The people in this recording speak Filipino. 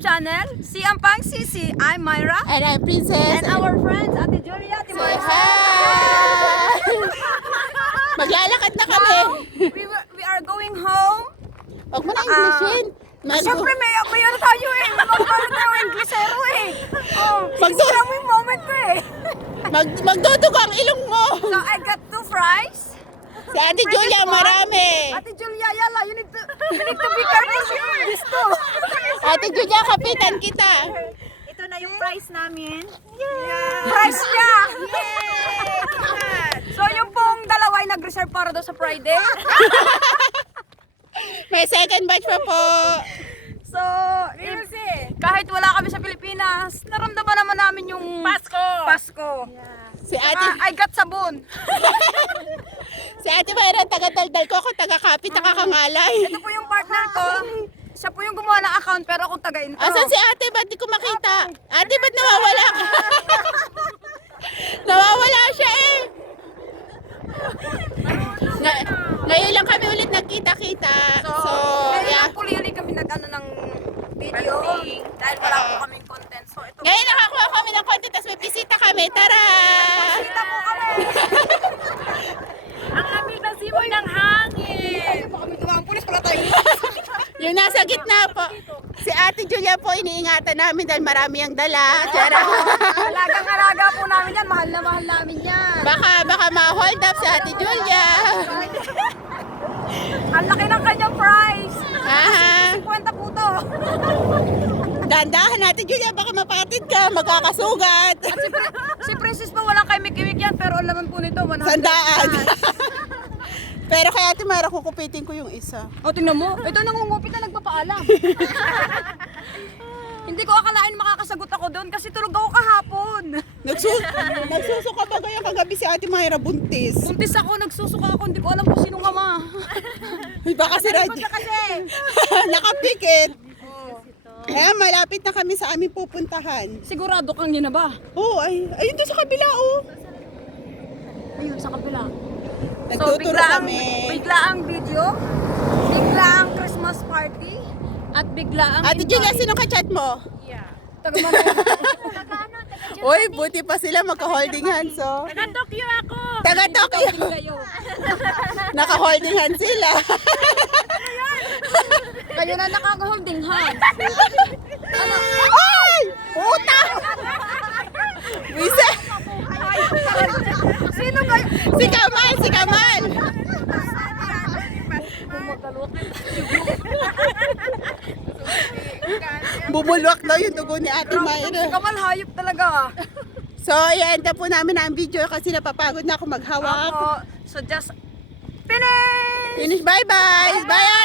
channel, Si Ampang Sisi. I'm Myra. And I'm Princess. And our friends, Ate Julia, Ate Say Marcia. hi! Maglalakad na kami. We are going home. Huwag mo na Englishin. Siyempre, may ano tayo eh. Magkano tayo Englishero eh. Oh, Magdo- sisi lang mo yung moment ko eh. Magdudugo ang ilong mo. So, I got 2 fries. Si Ate Julia, marami. Ate Julia, yala, you need to be careful with this too. Ate Julia, kapitan kita. Ito na yung prize namin. Price niya! So, yung pong dalawa ay nag-reserve para daw sa Friday. May second batch pa po. So, kahit wala kami sa Pilipinas, naramdaman naman namin yung Pasko. Si Ate, I got sabon. si Ate Mayra, taga-daldal ko. Ako taga-kapit, nakakangalay. Ito po yung partner ko. Siya po yung gumawa ng account pero ako taga-intro. Asan si Ate? Ba't di ko makita? Ate, ba't nawawala ka? Nawawala siya eh. Ngayon lang kami ulit nagkita-kita. So, ngayon yeah. lang po uli kami nag-ano ng video dahil wala po kaming content. So, ito. Ngayon nakakuha kami ng content, tapos may bisita kami. Tara! Kita po kami. Ang aming nasimoy ng hangin. Hindi po kami tumawang pulis pala tayo. Yung nasa gitna po. Si Ate Julia po, iniingatan namin dahil marami ang dala. Tara! Alagang-alaga po namin yan. Mahal na mahal namin yan. Baka ma-hold up si Ate Julia. Ang laki ng kanyang price. Aha. 50 po to. Dandahan Ate Julia, baka mapatid ka, magkakasugat. At si Princess pa walang kaimik-imik yan. Pero ang laman po nito, 100. Sandaan. Pero kaya Ate Mayra, kukupitin ko yung isa. O, tingnan mo. Ito nangungupit na nagpapaalam. Hindi ko akalain makakasagot ako doon kasi tulog ako kahapon. Nagsusuka ba kayo kagabi si Ate Mayra buntis? Buntis ako, nagsusuka ako. Hindi ko alam kung sinong ama. Uy, baka si Raj. Nakapikit. Kaya malapit na kami sa aming pupuntahan. Sigurado kang yun na ba? Oo, ayun doon sa kabila oh. Ayun, sa kabila. Nagtuturo kami. Bigla ang video, bigla ang Christmas party, at bigla ang Ate Julia, sino ka-chat mo? Uy, buti pa sila magka-holding hands oh. Taga-Tokyo ako. Taga-Tokyo. Naka-holding hands sila. Kayo na nakaka-holding hands. Ay! Puta! Wisa! Sino kayo? Si Kamal! Si Kamal! Bumulwak daw yung dugo ni Ate Mayra. Kamal, hayop talaga. So, i-end na po namin ang video kasi napapagod na ako maghawak. Ako, so just finish! Finish, bye-bye! Bye!